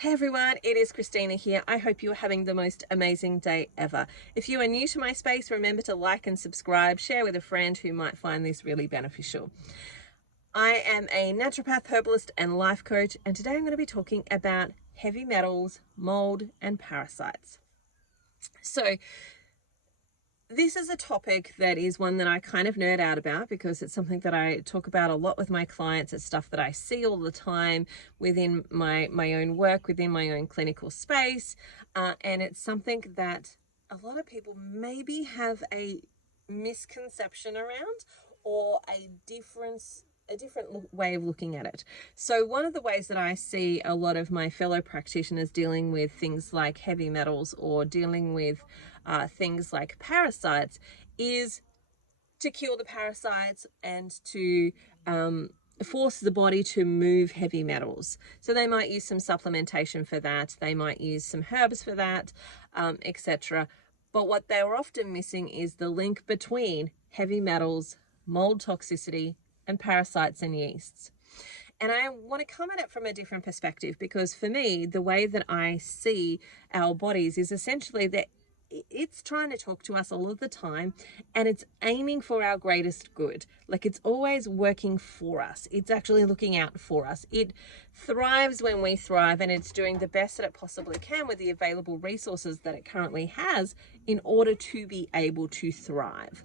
Hey everyone, it is Christina here. I hope you are having the most amazing day ever. If you are new to my space, remember to like and subscribe, share with a friend who might find this really beneficial. I am a naturopath, herbalist, and life coach, and today I'm going to be talking about heavy metals, mold, and parasites. So, this is a topic that is one that I kind of nerd out about because it's something that I talk about a lot with my clients. It's stuff that I see all the time within my own work, within my own clinical space. And it's something that a lot of people maybe have a misconception around or a different way of looking at it. So one of the ways that I see a lot of my fellow practitioners dealing with things like heavy metals or dealing with things like parasites is to kill the parasites and to force the body to move heavy metals. So they might use some supplementation for that. They might use some herbs for that, etc. But what they are often missing is the link between heavy metals, mold toxicity, and parasites and yeasts. And I want to come at it from a different perspective because for me, the way that I see our bodies is essentially that it's trying to talk to us all of the time and it's aiming for our greatest good. Like it's always working for us. It's actually looking out for us. It thrives when we thrive and it's doing the best that it possibly can with the available resources that it currently has in order to be able to thrive.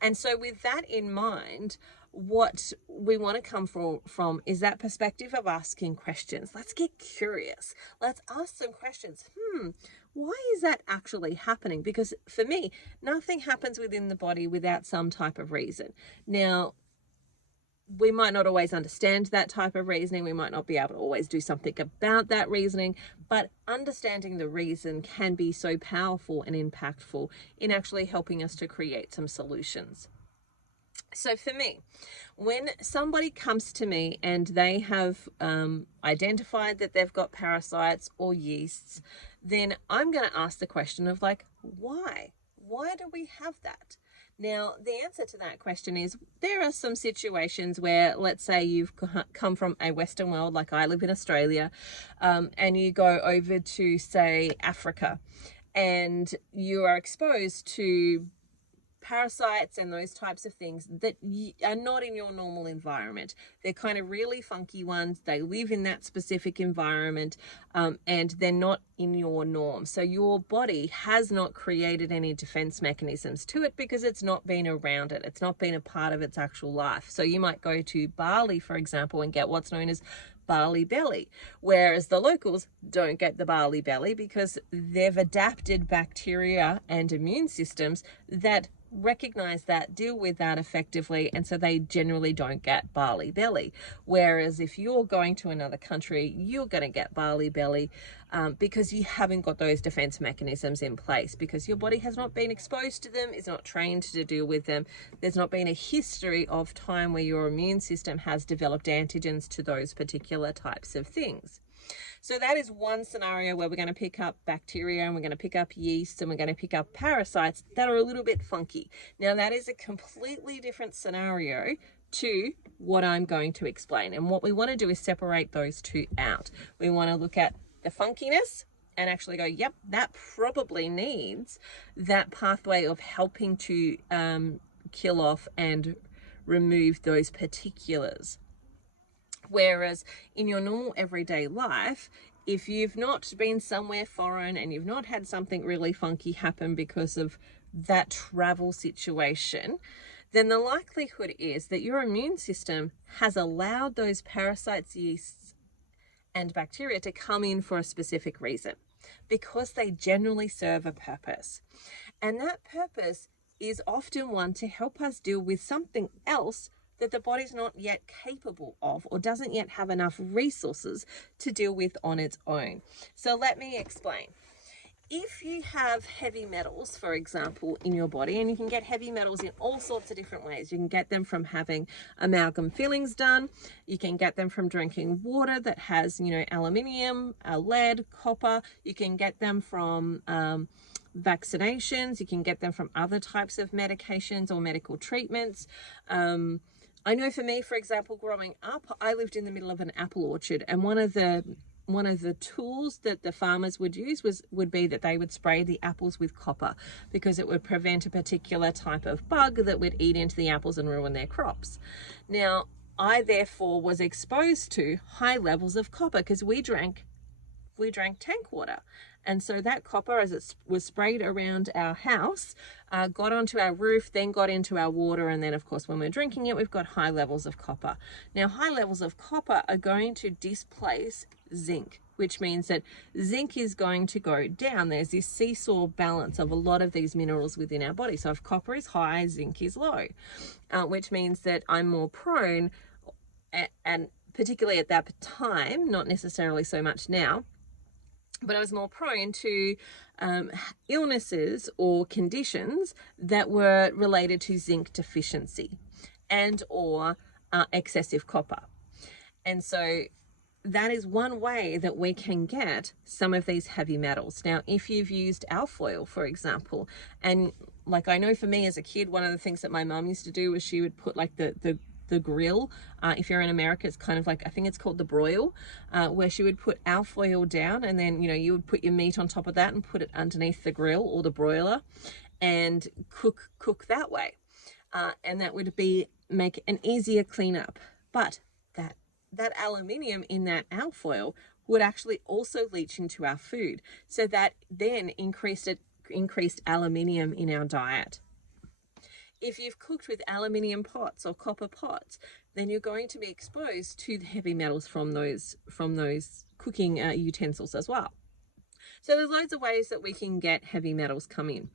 And so with that in mind, what we want to come from is that perspective of asking questions. Let's get curious. Let's ask some questions. Why is that actually happening? Because for me, nothing happens within the body without some type of reason. Now, we might not always understand that type of reasoning. We might not be able to always do something about that reasoning, but understanding the reason can be so powerful and impactful in actually helping us to create some solutions. So for me, when somebody comes to me and they have identified that they've got parasites or yeasts, then I'm going to ask the question of like, why? Why do we have that? Now, the answer to that question is there are some situations where, let's say you've come from a Western world, like I live in Australia, and you go over to, say, Africa, and you are exposed to parasites and those types of things that are not in your normal environment. They're kind of really funky ones. They live in that specific environment, and they're not in your norm. So your body has not created any defense mechanisms to it because it's not been around it. It's not been a part of its actual life. So you might go to Bali, for example, and get what's known as Bali belly, whereas the locals don't get the Bali belly because they've adapted bacteria and immune systems that recognize that, deal with that effectively, and so they generally don't get Bali belly. Whereas if you're going to another country, you're going to get Bali belly because you haven't got those defense mechanisms in place, because your body has not been exposed to them, is not trained to deal with them. There's not been a history of time where your immune system has developed antigens to those particular types of things. So that is one scenario where we're going to pick up bacteria and we're going to pick up yeast and we're going to pick up parasites that are a little bit funky. Now that is a completely different scenario to what I'm going to explain. And what we want to do is separate those two out. We want to look at the funkiness and actually go, yep, that probably needs that pathway of helping to kill off and remove those particulars. Whereas in your normal everyday life, if you've not been somewhere foreign and you've not had something really funky happen because of that travel situation, then the likelihood is that your immune system has allowed those parasites, yeasts, and bacteria to come in for a specific reason, because they generally serve a purpose. And that purpose is often one to help us deal with something else that the body's not yet capable of or doesn't yet have enough resources to deal with on its own. So let me explain. If you have heavy metals, for example, in your body, and you can get heavy metals in all sorts of different ways. You can get them from having amalgam fillings done. You can get them from drinking water that has, aluminium, lead, copper. You can get them from vaccinations. You can get them from other types of medications or medical treatments. I know for me, for example, growing up, I lived in the middle of an apple orchard, and one of the the tools that the farmers would use would be that they would spray the apples with copper, because it would prevent a particular type of bug that would eat into the apples and ruin their crops. Now, I therefore was exposed to high levels of copper because we drank tank water. And so that copper, as it was sprayed around our house, got onto our roof, then got into our water. And then, of course, when we're drinking it, we've got high levels of copper. Now, high levels of copper are going to displace zinc, which means that zinc is going to go down. There's this seesaw balance of a lot of these minerals within our body. So if copper is high, zinc is low, which means that I'm more prone, and particularly at that time, not necessarily so much now, but I was more prone to illnesses or conditions that were related to zinc deficiency and or excessive copper. And so that is one way that we can get some of these heavy metals. Now, if you've used alfoil, for example, and like I know for me as a kid, one of the things that my mum used to do was she would put like the grill, if you're in America, it's kind of like, I think it's called the broil, where she would put alfoil down, and then, you know, you would put your meat on top of that and put it underneath the grill or the broiler and cook that way. And that would make an easier cleanup. But that aluminium in that alfoil would actually also leach into our food. So that then increased aluminium in our diet. If you've cooked with aluminium pots or copper pots, then you're going to be exposed to the heavy metals from those cooking utensils as well. So there's loads of ways that we can get heavy metals come in.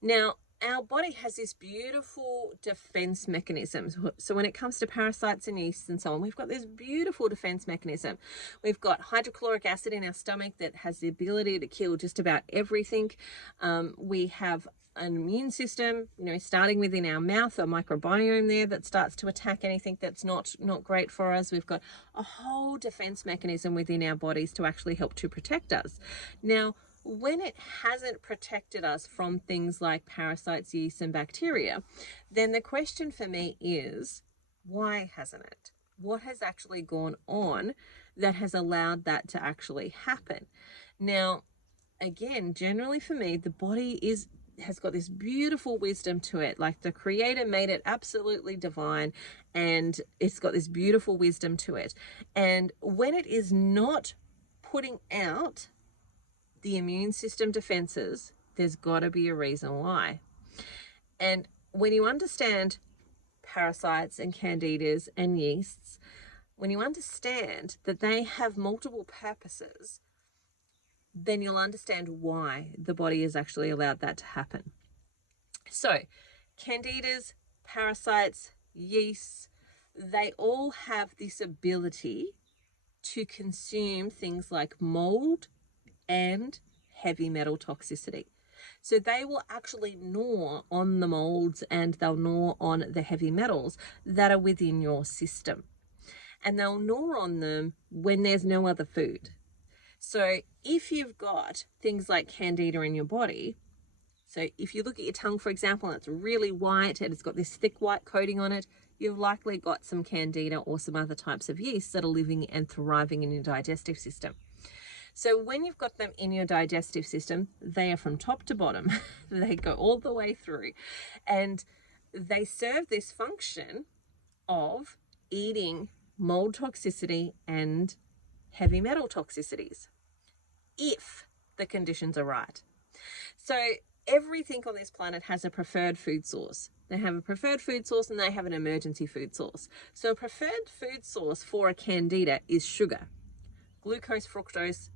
Now, our body has this beautiful defense mechanism. So when it comes to parasites and yeasts and so on, we've got this beautiful defense mechanism. We've got hydrochloric acid in our stomach that has the ability to kill just about everything. We have an immune system, you know, starting within our mouth, a microbiome there that starts to attack anything that's not great for us. We've got a whole defense mechanism within our bodies to actually help to protect us. Now, when it hasn't protected us from things like parasites, yeast, and bacteria, then the question for me is, why hasn't it? What has actually gone on that has allowed that to actually happen? Now, again, generally for me, the body has got this beautiful wisdom to it. Like the creator made it absolutely divine, and it's got this beautiful wisdom to it. And when it is not putting out the immune system defenses, there's got to be a reason why. And when you understand parasites and candidas and yeasts, when you understand that they have multiple purposes, then you'll understand why the body has actually allowed that to happen. So, candidas, parasites, yeasts, they all have this ability to consume things like mold and heavy metal toxicity. So they will actually gnaw on the molds and they'll gnaw on the heavy metals that are within your system. And they'll gnaw on them when there's no other food. So if you've got things like candida in your body, so if you look at your tongue, for example, and it's really white and it's got this thick white coating on it, you've likely got some candida or some other types of yeasts that are living and thriving in your digestive system. So when you've got them in your digestive system, they are from top to bottom. They go all the way through. And they serve this function of eating mold toxicity and heavy metal toxicities, if the conditions are right. So everything on this planet has a preferred food source. They have a preferred food source and they have an emergency food source. So a preferred food source for a candida is sugar, glucose, fructose,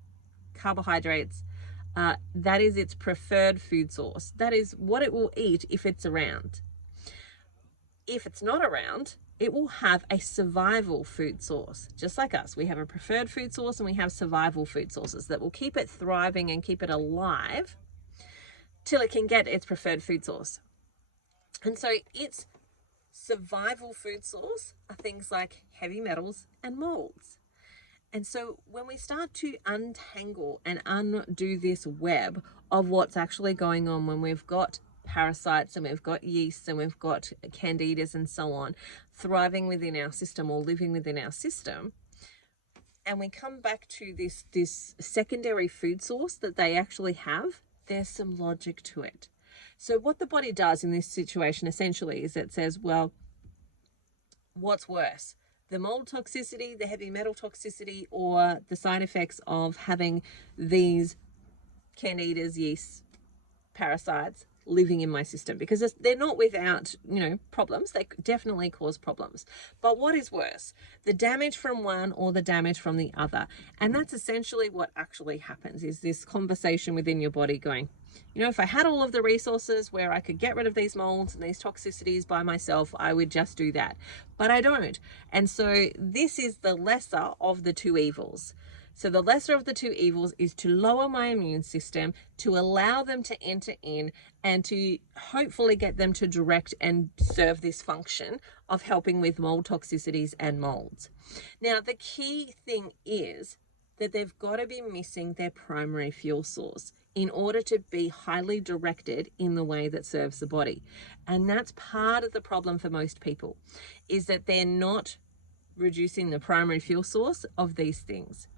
carbohydrates. That is its preferred food source. That is what it will eat if it's around. If it's not around, it will have a survival food source. Just like us, we have a preferred food source and we have survival food sources that will keep it thriving and keep it alive till it can get its preferred food source. And so its survival food source are things like heavy metals and molds. And so when we start to untangle and undo this web of what's actually going on when we've got parasites and we've got yeasts and we've got candidas and so on thriving within our system or living within our system, and we come back to this secondary food source that they actually have, there's some logic to it. So what the body does in this situation essentially is it says, well, what's worse? The mold toxicity, the heavy metal toxicity, or the side effects of having these candidas, yeasts, parasites living in my system? Because they're not without, problems. They definitely cause problems. But what is worse, the damage from one or the damage from the other? And that's essentially what actually happens, is this conversation within your body going, if I had all of the resources where I could get rid of these molds and these toxicities by myself, I would just do that. But I don't. And so this is the lesser of the two evils. So the lesser of the two evils is to lower my immune system, to allow them to enter in, and to hopefully get them to direct and serve this function of helping with mold toxicities and molds. Now, the key thing is that they've got to be missing their primary fuel source in order to be highly directed in the way that serves the body. And that's part of the problem for most people, is that they're not reducing the primary fuel source of these things.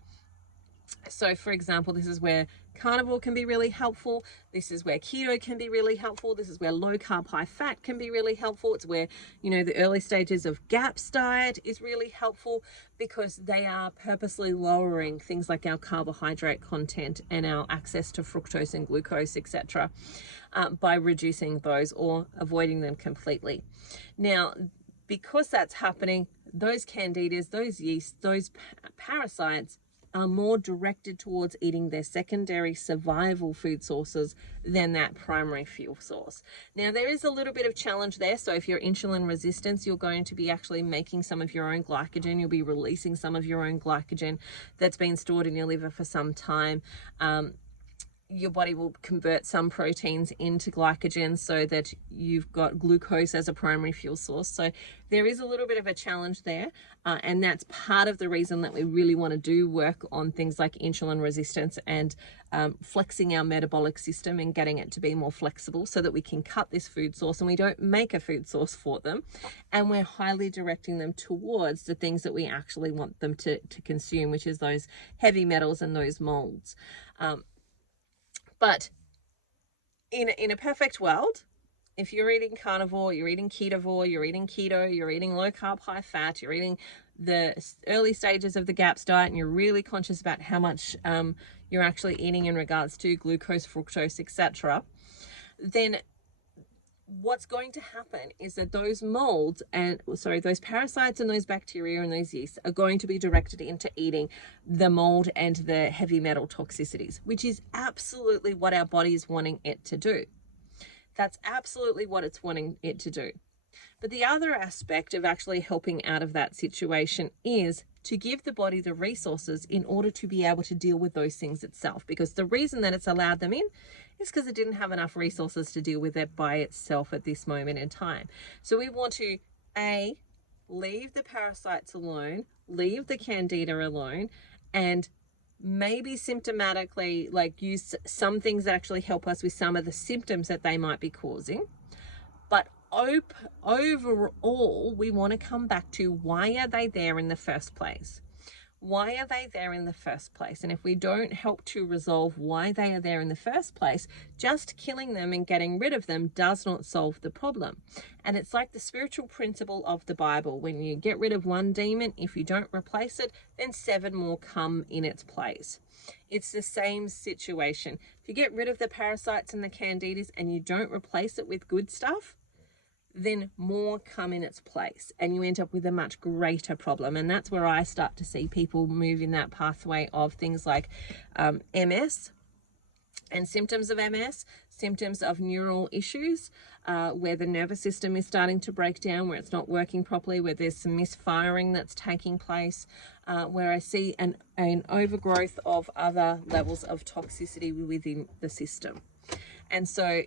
So for example, this is where carnivore can be really helpful. This is where keto can be really helpful. This is where low carb, high fat can be really helpful. It's where, the early stages of GAPS diet is really helpful, because they are purposely lowering things like our carbohydrate content and our access to fructose and glucose, etc., by reducing those or avoiding them completely. Now, because that's happening, those candidas, those yeasts, those parasites are more directed towards eating their secondary survival food sources than that primary fuel source. Now, there is a little bit of challenge there. So if you're insulin resistant, you're going to be actually making some of your own glycogen. You'll be releasing some of your own glycogen that's been stored in your liver for some time. Your body will convert some proteins into glycogen so that you've got glucose as a primary fuel source. So there is a little bit of a challenge there. And that's part of the reason that we really want to do work on things like insulin resistance and flexing our metabolic system and getting it to be more flexible so that we can cut this food source and we don't make a food source for them. And we're highly directing them towards the things that we actually want them to consume, which is those heavy metals and those molds. But in a perfect world, if you're eating carnivore, you're eating ketovore, you're eating keto, you're eating low carb, high fat, you're eating the early stages of the GAPS diet, and you're really conscious about how much you're actually eating in regards to glucose, fructose, etc., then what's going to happen is that those molds those parasites and those bacteria and those yeasts are going to be directed into eating the mold and the heavy metal toxicities, which is absolutely what our body is wanting it to do. That's absolutely what it's wanting it to do. But the other aspect of actually helping out of that situation is to give the body the resources in order to be able to deal with those things itself. Because the reason that it's allowed them in is because it didn't have enough resources to deal with it by itself at this moment in time. So we want to, leave the parasites alone, leave the candida alone, and maybe symptomatically use some things that actually help us with some of the symptoms that they might be causing. But overall, we want to come back to, why are they there in the first place? Why are they there in the first place? And if we don't help to resolve why they are there in the first place, just killing them and getting rid of them does not solve the problem. And it's like the spiritual principle of the Bible. When you get rid of one demon, if you don't replace it, then 7 more come in its place. It's the same situation. If you get rid of the parasites and the candidas and you don't replace it with good stuff, then more come in its place and you end up with a much greater problem. And that's where I start to see people move in that pathway of things like MS and symptoms of MS, symptoms of neural issues, where the nervous system is starting to break down, where it's not working properly, where there's some misfiring that's taking place, where I see an overgrowth of other levels of toxicity within the system. And so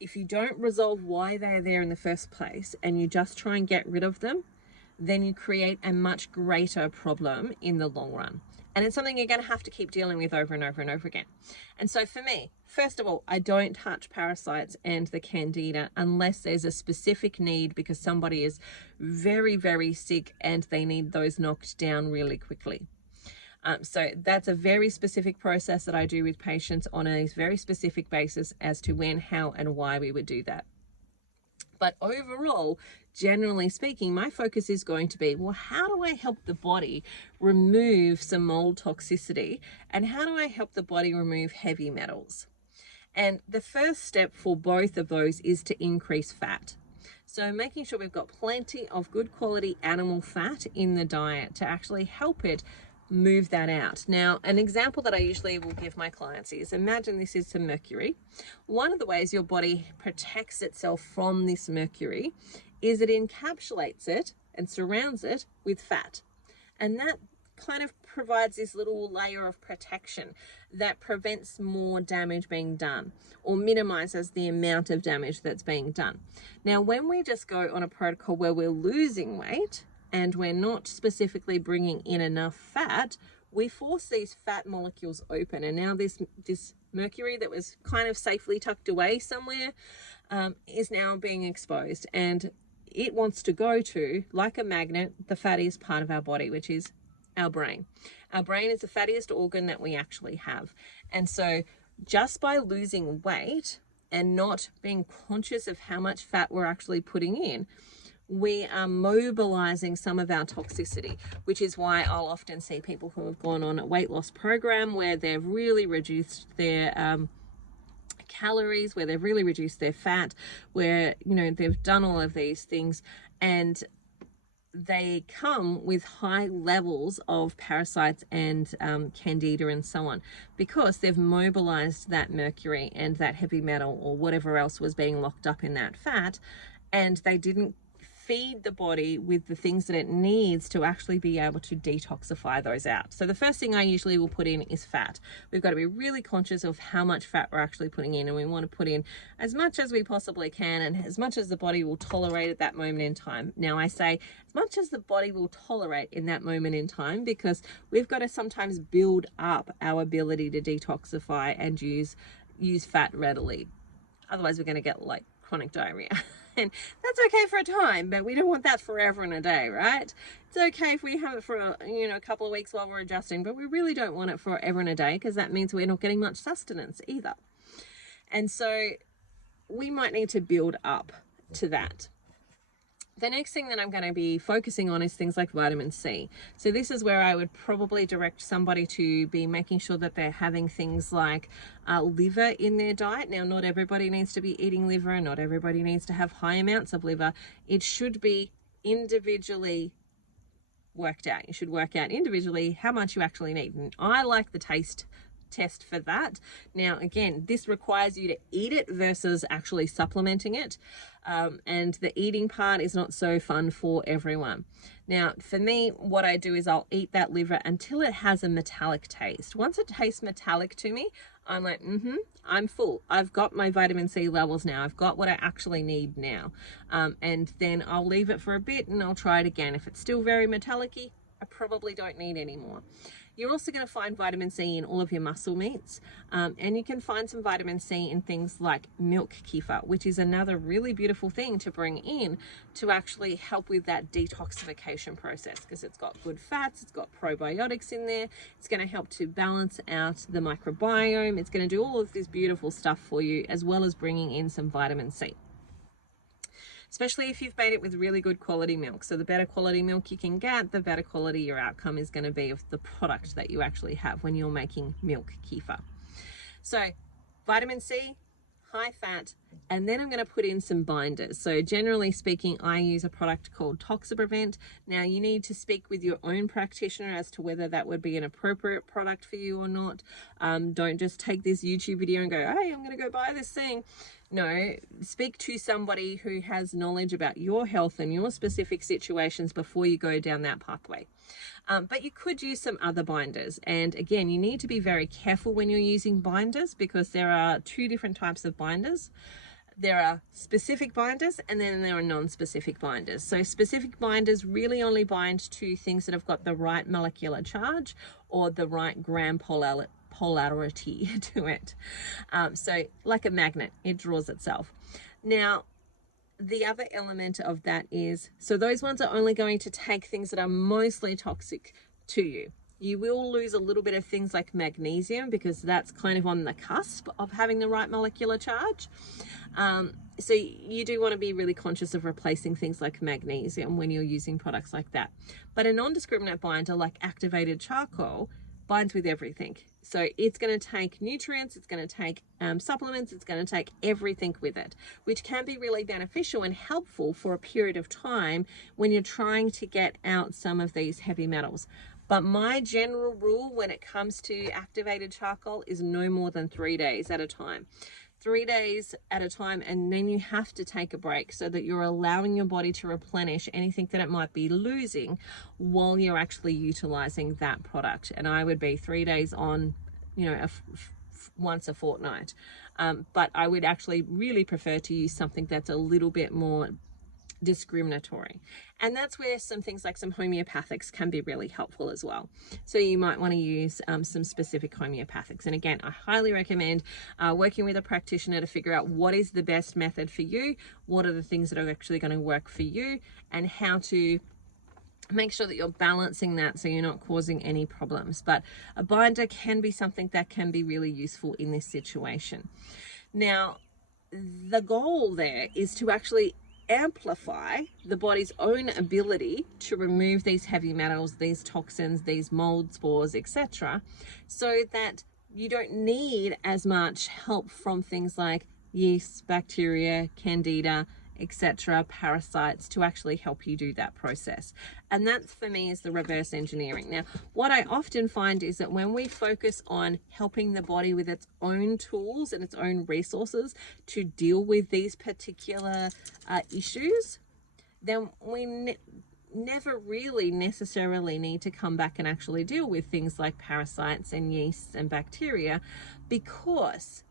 if you don't resolve why they're there in the first place and you just try and get rid of them, then you create a much greater problem in the long run. And it's something you're going to have to keep dealing with over and over and over again. And so for me, first of all, I don't touch parasites and the candida unless there's a specific need, because somebody is very, very sick and they need those knocked down really quickly. So that's a very specific process that I do with patients on a very specific basis as to when, how, and why we would do that. But overall, generally speaking, my focus is going to be, well, how do I help the body remove some mold toxicity? And how do I help the body remove heavy metals? And the first step for both of those is to increase fat. So making sure we've got plenty of good quality animal fat in the diet to actually help it move that out. Now, an example that I usually will give my clients is, imagine this is some mercury. One of the ways your body protects itself from this mercury is it encapsulates it and surrounds it with fat. And that kind of provides this little layer of protection that prevents more damage being done or minimizes the amount of damage that's being done. Now, when we just go on a protocol where we're losing weight and we're not specifically bringing in enough fat, we force these fat molecules open. And now this mercury that was kind of safely tucked away somewhere is now being exposed. And it wants to go to, like a magnet, the fattiest part of our body, which is our brain. Our brain is the fattiest organ that we actually have. And so just by losing weight and not being conscious of how much fat we're actually putting in, we are mobilizing some of our toxicity, which is why I'll often see people who have gone on a weight loss program where they've really reduced their calories, where they've really reduced their fat, where, you know, they've done all of these things, and they come with high levels of parasites and candida and so on, because they've mobilized that mercury and that heavy metal or whatever else was being locked up in that fat, and they didn't feed the body with the things that it needs to actually be able to detoxify those out. So the first thing I usually will put in is fat. We've got to be really conscious of how much fat we're actually putting in, and we want to put in as much as we possibly can and as much as the body will tolerate at that moment in time. Now, I say as much as the body will tolerate in that moment in time, because we've got to sometimes build up our ability to detoxify and use fat readily. Otherwise, we're going to get like chronic diarrhea. And that's okay for a time, but we don't want that forever and a day, right? It's okay if we have it for a couple of weeks while we're adjusting, but we really don't want it forever and a day, because that means we're not getting much sustenance either. And so we might need to build up to that. The next thing that I'm going to be focusing on is things like vitamin C. So this is where I would probably direct somebody to be making sure that they're having things like liver in their diet. Now, not everybody needs to be eating liver, and not everybody needs to have high amounts of liver. It should be individually worked out. You should work out individually how much you actually need. And I like the taste test for that. Now, again, this requires you to eat it versus actually supplementing it. And the eating part is not so fun for everyone. Now, for me, what I do is I'll eat that liver until it has a metallic taste. Once it tastes metallic to me, I'm like, I'm full. I've got my vitamin C levels now. I've got what I actually need now. And then I'll leave it for a bit and I'll try it again. If it's still very metallic-y, I probably don't need any more. You're also going to find vitamin C in all of your muscle meats, and you can find some vitamin C in things like milk kefir, which is another really beautiful thing to bring in to actually help with that detoxification process, because it's got good fats, it's got probiotics in there, it's going to help to balance out the microbiome, it's going to do all of this beautiful stuff for you, as well as bringing in some vitamin C. Especially if you've made it with really good quality milk. So the better quality milk you can get, the better quality your outcome is going to be of the product that you actually have when you're making milk kefir. So vitamin C, high fat, and then I'm going to put in some binders. So generally speaking, I use a product called Toxiprevent. Now, you need to speak with your own practitioner as to whether that would be an appropriate product for you or not. Don't just take this YouTube video and go, hey, I'm going to go buy this thing. No, speak to somebody who has knowledge about your health and your specific situations before you go down that pathway. But you could use some other binders. And again, you need to be very careful when you're using binders, because there are two different types of binders. There are specific binders, and then there are non-specific binders. So specific binders really only bind to things that have got the right molecular charge or the right gram polarity to it. So like a magnet, it draws itself. Now, the other element of that is, so those ones are only going to take things that are mostly toxic to you. You will lose a little bit of things like magnesium because that's kind of on the cusp of having the right molecular charge. So you do want to be really conscious of replacing things like magnesium when you're using products like that. But a non-discriminate binder like activated charcoal binds with everything. So it's going to take nutrients, it's going to take supplements, it's going to take everything with it, which can be really beneficial and helpful for a period of time when you're trying to get out some of these heavy metals. But my general rule when it comes to activated charcoal is no more than 3 days at a time. 3 days at a time, and then you have to take a break so that you're allowing your body to replenish anything that it might be losing while you're actually utilizing that product. And I would be 3 days on, you know, once a fortnight. But I would actually really prefer to use something that's a little bit more discriminatory, and that's where some things like some homeopathics can be really helpful as well. So you might want to use some specific homeopathics, and again, I highly recommend working with a practitioner to figure out what is the best method for you, what are the things that are actually going to work for you, and how to make sure that you're balancing that so you're not causing any problems. But a binder can be something that can be really useful in this situation. Now, the goal there is to actually amplify the body's own ability to remove these heavy metals, these toxins, these mold spores, etc., so that you don't need as much help from things like yeast, bacteria, candida, etc., parasites to actually help you do that process. And that for me is the reverse engineering. Now, what I often find is that when we focus on helping the body with its own tools and its own resources to deal with these particular issues, then we never really necessarily need to come back and actually deal with things like parasites and yeasts and bacteria, because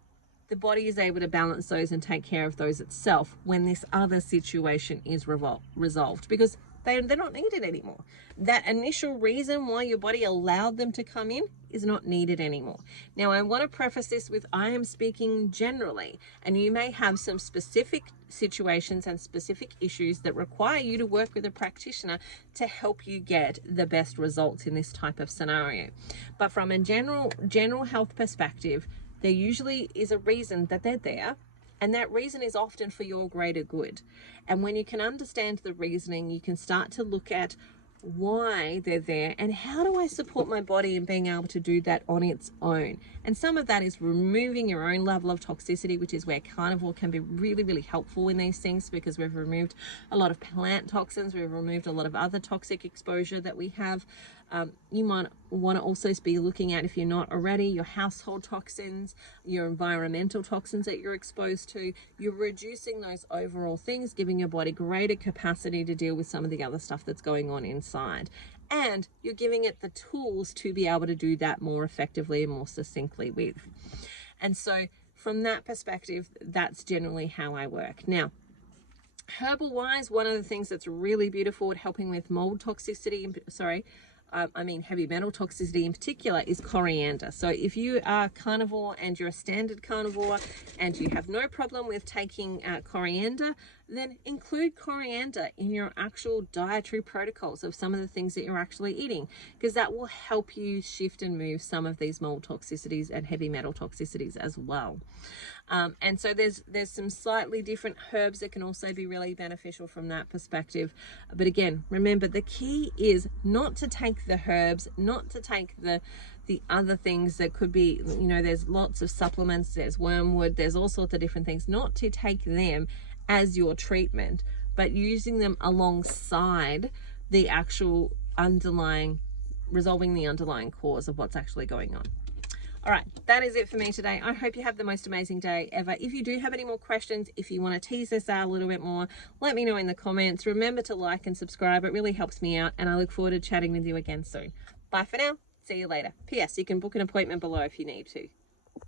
the body is able to balance those and take care of those itself when this other situation is resolved, because they're not needed anymore. That initial reason why your body allowed them to come in is not needed anymore. Now, I want to preface this with I am speaking generally, and you may have some specific situations and specific issues that require you to work with a practitioner to help you get the best results in this type of scenario. But from a general health perspective, there usually is a reason that they're there, and that reason is often for your greater good. And when you can understand the reasoning, you can start to look at why they're there and how do I support my body in being able to do that on its own. And some of that is removing your own level of toxicity, which is where Carnivore can be really, really helpful in these things, because we've removed a lot of plant toxins, we've removed a lot of other toxic exposure that we have. You might want to also be looking at, if you're not already, your household toxins, your environmental toxins that you're exposed to. You're reducing those overall things, giving your body greater capacity to deal with some of the other stuff that's going on inside. And you're giving it the tools to be able to do that more effectively and more succinctly with. And so from that perspective, that's generally how I work. Now, herbal wise, one of the things that's really beautiful at helping with mold toxicity, heavy metal toxicity in particular, is coriander. So if you are carnivore and you're a standard carnivore and you have no problem with taking coriander, then include coriander in your actual dietary protocols of some of the things that you're actually eating, because that will help you shift and move some of these mold toxicities and heavy metal toxicities as well. And so there's some slightly different herbs that can also be really beneficial from that perspective. But again, remember, the key is not to take the herbs, not to take the other things that could be, there's lots of supplements, there's wormwood, there's all sorts of different things, not to take them as your treatment, but using them alongside the actual resolving the underlying cause of what's actually going on. All right, that is it for me today. I hope you have the most amazing day ever. If you do have any more questions, if you want to tease this out a little bit more, let me know in the comments. Remember to like and subscribe. It really helps me out, and I look forward to chatting with you again soon. Bye for now. See you later. P.S. You can book an appointment below if you need to.